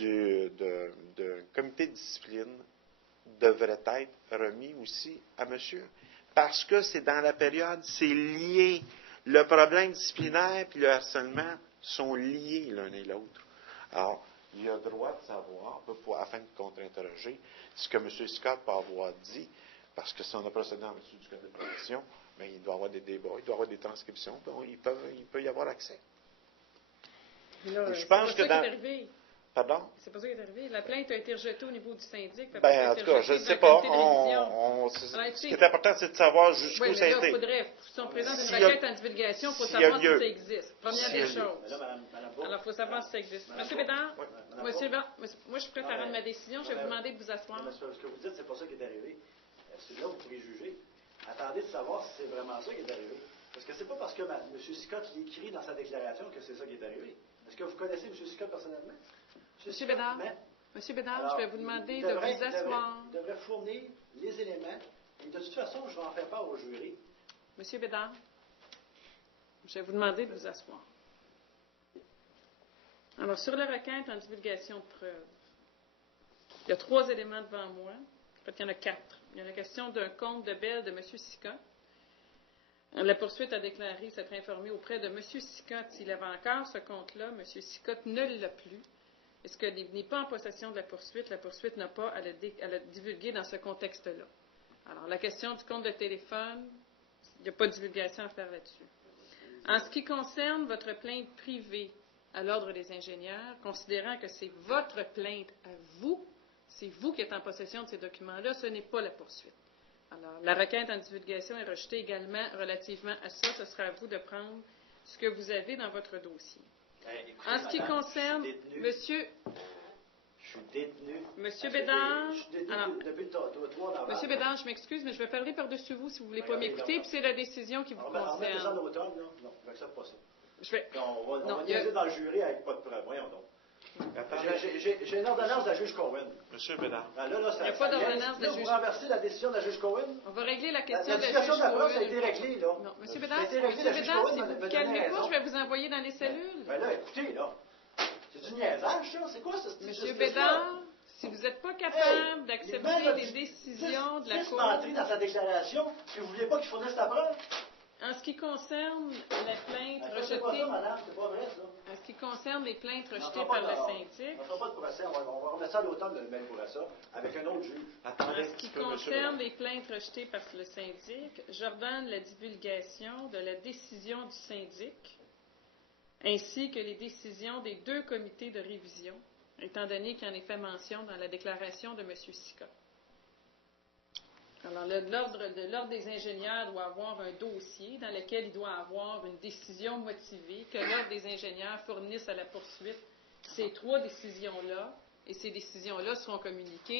de comité de discipline devrait être remis aussi à monsieur. Parce que c'est dans la période, c'est lié. Le problème disciplinaire et le harcèlement sont liés l'un et l'autre. Alors, il a droit de savoir, afin de contre-interroger, ce que M. Scott peut avoir dit, parce que si on a procédé en dessous du code de profession, bien, il doit y avoir des débats, il doit y avoir des transcriptions, donc il peut y avoir accès. Là, je pense que dans... Pardon? C'est pas ça qui est arrivé. La plainte a été rejetée au niveau du syndic. En tout cas, je ne sais pas. Ce qui est important, c'est de savoir jusqu'où ça a été. Si on présente une requête en divulgation, il faut savoir si ça existe. Première des choses. Alors, il faut savoir si ça existe. Monsieur Bédard, moi, je suis prête à rendre ma décision. Je vais vous demander de vous asseoir. Ce que vous dites, c'est pas ça qui est arrivé. Celui-là, vous pourrez juger. Attendez de savoir si c'est vraiment ça qui est arrivé. Parce que c'est pas parce que M. Scott l'écrit dans sa déclaration que c'est ça qui est arrivé. Est-ce que vous connaissez M. Scott personnellement? Monsieur Bédard, alors, je vais vous demander de vous asseoir. Il devrait fournir les éléments. Et de toute façon, je vais en faire part au jury. Monsieur Bédard, je vais vous demander de vous asseoir. Alors, sur la requête en divulgation de preuves, il y a 3 éléments devant moi. En fait, il y en a 4. Il y a la question d'un compte de bail de M. Scott. La poursuite a déclaré s'être informée auprès de M. Scott s'il avait encore ce compte-là. M. Scott ne l'a plus. Est-ce qu'il n'est pas en possession de la poursuite n'a pas à le divulguer dans ce contexte-là. Alors, la question du compte de téléphone, il n'y a pas de divulgation à faire là-dessus. En ce qui concerne votre plainte privée à l'Ordre des ingénieurs, considérant que c'est votre plainte à vous, c'est vous qui êtes en possession de ces documents-là, ce n'est pas la poursuite. Alors, la requête en divulgation est rejetée également relativement à ça. Ce sera à vous de prendre ce que vous avez dans votre dossier. Écoutez, en ce qui concerne, monsieur... Je suis détenu. Monsieur Bédard... Je suis détenu depuis le trottoir d'avant. Monsieur Bédard, je m'excuse, mais je vais parler par-dessus vous si vous ne voulez pas m'écouter, puis c'est la décision qui vous concerne. On met des gens de hauteur, non? Non, j'accepte pas ça. On va niaiser dans le jury avec pas de preuve. Voyons donc. J'ai une ordonnance de la juge Cohen. Monsieur Bédard. Il n'y a pas d'ordonnance de la juge. Vous renversez la décision de la juge Cohen? On va régler la question de la juge Cohen. La situation de la preuve, Cohen. ça a été réglé, là. Non, monsieur Bédard, si vous ne calmez pas, je vais vous envoyer dans les cellules. Ben là, écoutez, là. C'est du niaisage, ça? C'est quoi ça? Monsieur Bédard, si vous n'êtes pas capable d'accepter les décisions de la Cour... mentir dans sa déclaration, que vous ne vouliez pas qu'il fournisse la preuve? En ce qui concerne la plainte rejetée... C'est pas ça, madame, c'est pas vrai, ça. En ce qui concerne les plaintes rejetées par le syndic... On ne fera pas de procès, on va remettre ça à l'automne de même pour ça, avec un autre juge. En ce qui concerne les plaintes rejetées par le syndic, j'ordonne la divulgation de la décision du syndic, ainsi que les décisions des 2 comités de révision, étant donné qu'il en est fait mention dans la déclaration de M. Scott. Alors, l'Ordre des ingénieurs doit avoir un dossier dans lequel il doit avoir une décision motivée que l'Ordre des ingénieurs fournisse à la poursuite ces 3 décisions-là, et ces décisions-là seront communiquées